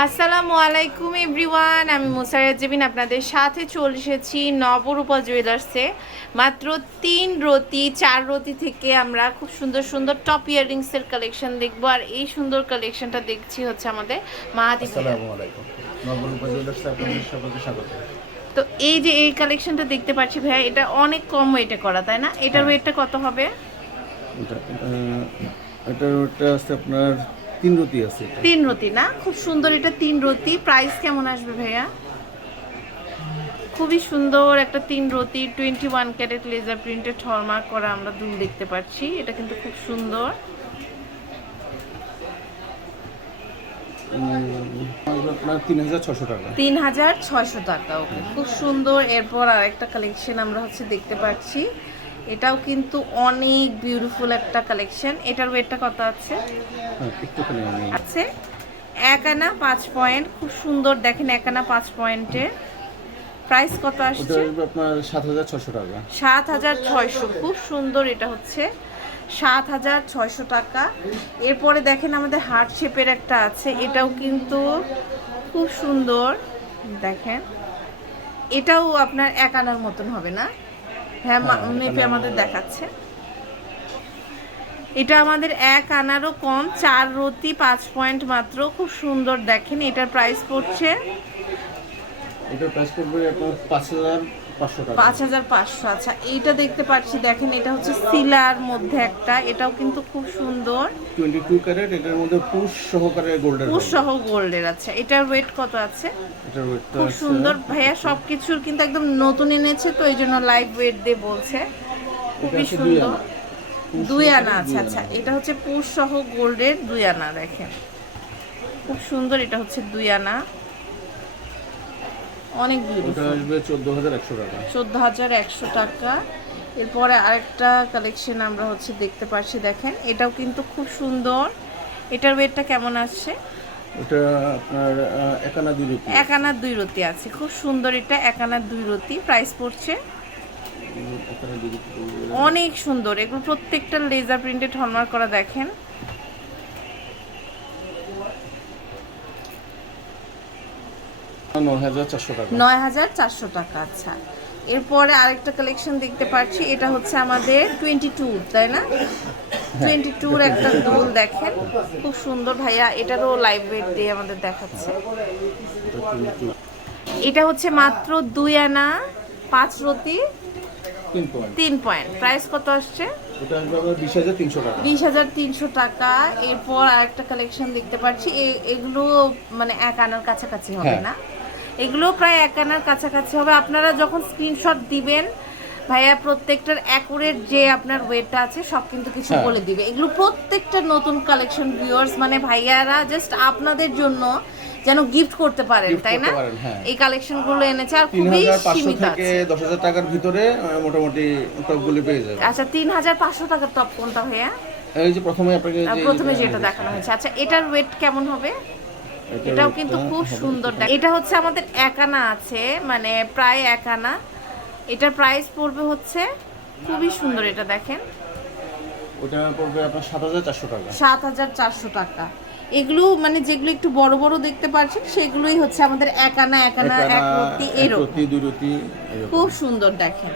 আসসালামু আলাইকুম এভরিওয়ান, আমি মুসারাত জেবিন আপনাদের সাথে চলে এসেছি নবরূপা জুয়েলার্সে। মাত্র 3 রতি 4 রতি থেকে আমরা খুব সুন্দর সুন্দর টপ ইয়াররিংসের কালেকশন দেখবো। আর এই সুন্দর কালেকশনটা দেখছি হচ্ছে আমাদের মাহাদি। আসসালামু আলাইকুম, নবরূপা জুয়েলার্সে আপনাদের সকলকে স্বাগত। তো এই যে এই কালেকশনটা দেখতে পাচ্ছি ভাইয়া, এটা অনেক কম ওয়েটে করা, তাই না? এটার ওয়েটটা কত হবে? এটা ওটা আছে আপনার 3 রতি আছে। 3 রতি না, খুব সুন্দর। এটা 3 রতি। প্রাইস কেমন আসবে ভাইয়া? খুবই সুন্দর একটা 3 রতি 21 ক্যারেট লেজার প্রিন্টেড হলমার্ক করা আমরা দুল দেখতে পাচ্ছি। এটা কিন্তু খুব সুন্দর। আপনার 3600 টাকা। 3600 টাকা। ওকে, খুব সুন্দর। এরপর আরেকটা কালেকশন আমরা হচ্ছে দেখতে পাচ্ছি। এটাও কিন্তু অনেক বিউটিফুল একটা কালেকশন। এটার ওয়েটটা কত আছে? একটুখানি আছে 1 আনা 5 পয়েন্ট। খুব সুন্দর, দেখেন 1 আনা 5 পয়েন্টের। প্রাইস কত আসছে? আপনার 7600 টাকা। 7600। খুব সুন্দর। এটা হচ্ছে 7600 টাকা। এরপরে দেখেন আমাদের হার্ট শেপের একটা আছে, এটাও কিন্তু খুব সুন্দর। দেখেন এটাও আপনার 1 আনার মতন হবে না? হ্যাঁ, মেপে আমাদের দেখাচ্ছে। এটা আমাদের 1 আনারও কম, 4 রতি 5 পয়েন্ট মাত্র। খুব সুন্দর। দেখেন এটার প্রাইস পড়ছে, এটার প্রাইস পড়বে আপনার 5500 টাকা। 5500। আচ্ছা, এইটা দেখতে পাচ্ছি, দেখেন এটা হচ্ছে সিলার মধ্যে একটা, এটাও কিন্তু খুব সুন্দর। 22 ক্যারেট, এটার মধ্যে পুশ সহকারে গোল্ডের, পুশ সহ গোল্ডের। আচ্ছা, এটার ওয়েট কত আছে? এটার ওয়েট খুব সুন্দর। ভাইয়া সবকিছুর কিন্তু একদম নতুন এনেছে, তো এই জন্য লাইভ ওয়েট দিয়ে বলছে। খুবই সুন্দর। 2 আনা আছে। আচ্ছা, এটা হচ্ছে পুশ সহ গোল্ডের 2 আনা। দেখেন খুব সুন্দর। এটা হচ্ছে 2 আনা, অনেক বিউটিফুল। এটা আসবে 14100 টাকা। 14100 টাকা। এরপরে আরেকটা কালেকশন আমরা হচ্ছে দেখতে পাচ্ছি। দেখেন এটাও কিন্তু খুব সুন্দর। এটার ওয়েটটা কেমন আসছে? এটা আপনার 1 আনা 2 রতি। 1 আনা 2 রতি আছে। খুব সুন্দর। এটা 1 আনা 2 রতি। প্রাইস পড়ছে অনেক সুন্দর। এগুলো প্রত্যেকটা লেজার প্রিন্টেড হলমার্ক করা। দেখেন 9400 টাকা। 9400 টাকা। আচ্ছা, এরপরে আরেকটা কালেকশন দেখতে পাচ্ছি। এটা হচ্ছে আমাদের 22, তাই না? 22 একটা দুল। দেখেন খুব সুন্দর। ভাইয়া এটারও লাইভ ওয়েট দিয়ে আমাদের দেখাচ্ছে। এটা হচ্ছে মাত্র 2 আনা 5 রতি 3 পয়েন্ট। প্রাইস কত আসছে? এটা আসবে আপনার 20300 টাকা। 20300 টাকা। এরপর আরেকটা কালেকশন দেখতে পাচ্ছি। এগুলো মানে 1 আনার কাছাকাছি হবে না? এগুলো প্রায় 1 আনার কাছাকাছি হবে। আপনারা যখন স্ক্রিনশট দিবেন ভাইয়া, প্রত্যেকটার অ্যাকুরেট যে আপনার ওয়েটটা আছে সব কিন্তু কিছু বলে দিবে। এগুলো প্রত্যেকটা নতুন কালেকশন ভিউয়ার্স, মানে ভাইয়ারা জাস্ট আপনাদের জন্য যেন গিফট করতে পারেন, তাই না? এই কালেকশনগুলো এনেছে। আর খুবই সীমিত থেকে 10000 টাকার ভিতরে মোটামুটি টপগুলি পেয়ে যাবেন। আচ্ছা, 3500 টাকার টপ কোনটা ভাইয়া? এই যে প্রথমে আপনাকে প্রথমে যেটা দেখানো হয়েছে। আচ্ছা, এটার ওয়েট কেমন হবে? এটাও কিন্তু খুব সুন্দর। এটা হচ্ছে আমাদের 1 আনা আছে, মানে প্রায় 1 আনা। এটার প্রাইস পড়বে হচ্ছে খুবই সুন্দর। এটা দেখেন ওটা পড়বে আপনার 7400 টাকা। 7400 টাকা। এগুলো মানে যেগুলো একটু বড় বড় দেখতে পাচ্ছেন সেগুলোই হচ্ছে আমাদের 1 আনা 1 আনা 1 রতি এরকম 2 রতি। খুব সুন্দর। দেখেন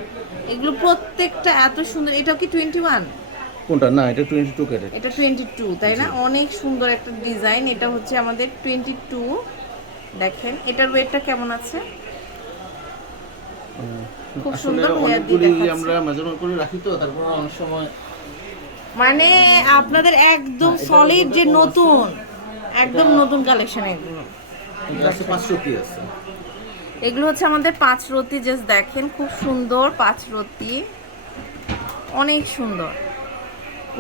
এগুলো প্রত্যেকটা এত সুন্দর। এটাও কি 21? কোনটা? না, এটা 22 ক্যারেট। এটা 22, তাই না? অনেক সুন্দর একটা ডিজাইন। এটা হচ্ছে আমাদের 22। দেখেন এটার ওয়েটটা কেমন আছে? খুব সুন্দর। অনেকগুলি আমরা মেজারমেন্ট করে রাখি, তো তারপর অনেক সময় মানে আপনাদের একদম সলিড যে নতুন, একদম নতুন কালেকশন এগুলো। আছে 5 রতি আছে। এগুলো হচ্ছে আমাদের 5 রতি। জাস্ট দেখেন খুব সুন্দর 5 রতি, অনেক সুন্দর।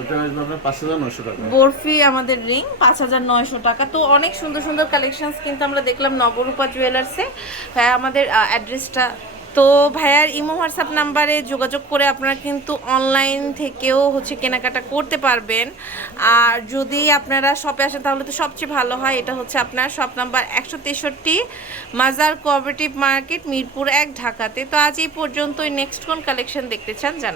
ওটা আসবে আপনার 5900 টাকা। বরফি আমাদের রিং 5900 টাকা। তো অনেক সুন্দর সুন্দর কালেকশনস কিন্তু আমরা দেখলাম নবরূপা জুয়েলার্সে। ভাইয়া আমাদের অ্যাড্রেসটা তো ভাইয়ার ইমো হোয়াটসঅ্যাপ নাম্বারে যোগাযোগ করে আপনারা কিন্তু অনলাইন থেকেও হচ্ছে কেনাকাটা করতে পারবেন। আর যদি আপনারা শপে আসেন তাহলে তো সবচেয়ে ভালো হয়। এটা হচ্ছে আপনার শপ নাম্বার 163 মাজার কোঅপারেটিভ মার্কেট, মিরপুর 1, ঢাকাতে। তো আজ এই পর্যন্তই। নেক্সট কোন কালেকশন দেখতে চান জানান।